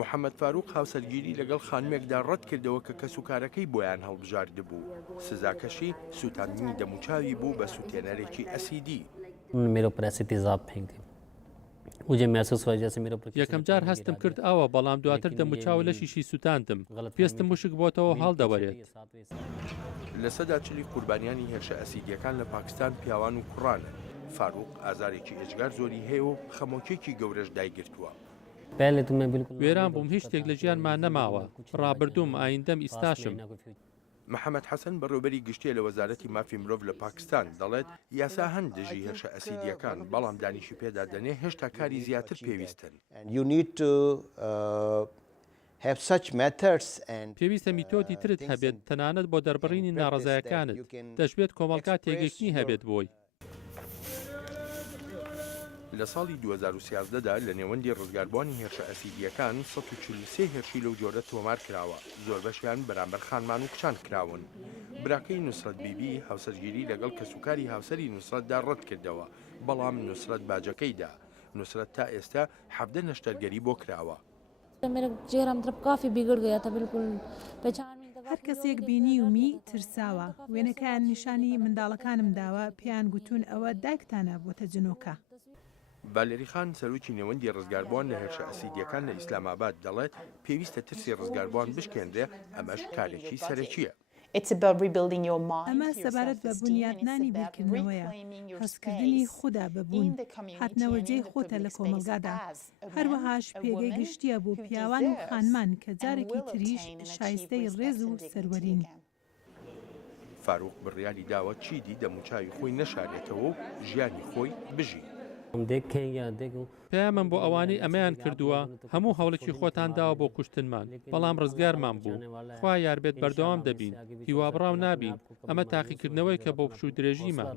محەممەد فاروق هاوسەرگیری لەگەڵ خانمێکدا ڕەت کردەوە کە کەسوکارەکەی بۆیان هەڵبژاردبوو. سزاکەشی سوتاندنی دەموچاوی بوو بە سوتێنەرێکی ئەسیدی. یەکەم جار هەستم کرد ئەوە، بەڵام دواتر دەموچاو لە شیشی سوتاندم، پێستم مشک بۆتەوە هەڵدەبەرێت. لە سەدا چلی قوربانیانی هێرشە ئەسیدیەکان لە پاکستان پیاوان و کوڕانە. فاروق ئازارێکی ئێجگار زۆری هەیە و خەمۆکێکی گەورەش دایگرتووە. وێران بووم، هیچ شتێک لە ژیانمان نەماوە، ڕابردووم ئایندەم ئیستاشم. محەممەد حەسەن بەڕێوەبەری گشتیە لە وەزارەتی مافی مرۆڤ لە پاکستان دەڵێت یاسا هەند دژی هێرشە ئەسیدیەکان، بەڵام دانیشی پێدا دەنێ هێشتا کاری زیاتر پێویستن. پێویستە میتۆدی ترت هەبێت تەنانەت بۆ دەربڕینی ناڕەزایەکانت، دەشبێت کۆمەڵگا تێگەشتنی هەبێت بۆی. لە ساڵی 2013دا لە نێوەندی ڕزگاربوانی هێرشە ئەسیدیەکان 143 هێرشی لەو جۆرە تۆمار کراوە، زۆر بەشیان بەرامبەر خانمان و کچان کراون. براکەی نوسرەت بیبی هاوسەرگیری لەگەڵ کەسوکاری هاوسەری نوسرەتدا ڕەت کردەوە، بەڵام نوسرەت باجەکەیدا. نوسرەت تا ئێستا 17 نەشتەرگەری بۆ کراوە. هەر کەسێک بینی ومی ترساوە، وێنەکەیان نیشانی منداڵەکانم داوە، پێیان گوتون ئەوە دایکتانە بۆتە جنۆکە. بالێری خان سەرۆکی نێوەندی ڕزگاربووان لە هێرشە ئەسیدیەکان لە ئیسلاماباد دەڵێت پێویستە ترسی ڕزگاربووان بشکێنرێ، ئەمەش کارێکی سەرەکیە. ئەمە سەبارەت بە بنیادنانی بیرکردنەوەیە، هەستکردنی خوددا بەبوون، هاتنەوەجێی خۆتە لە کۆمەلگادا. هەروەهاش پێگەی گشتیە بۆ پیاوان و خانمان کە جارێکی تریش شایستەی ڕێز و سەروەرین. فاروق بڕیاری داوە چیدی دەموچاوی خۆی نەشارێتەوە و ژیانی خۆی بژی. پێیان بۆ ئەوانەی ئەمەیان کردووە هەموو هەوڵێکی خۆتان داوە بۆ کوشتنمان، بەڵام ڕزگارمان بوو. خوا یاربێت بەردەوام دەبین، هیوابڕاو نابین. ئەمە تاقیکردنەوەی کە بۆ پشوو درێژیمان.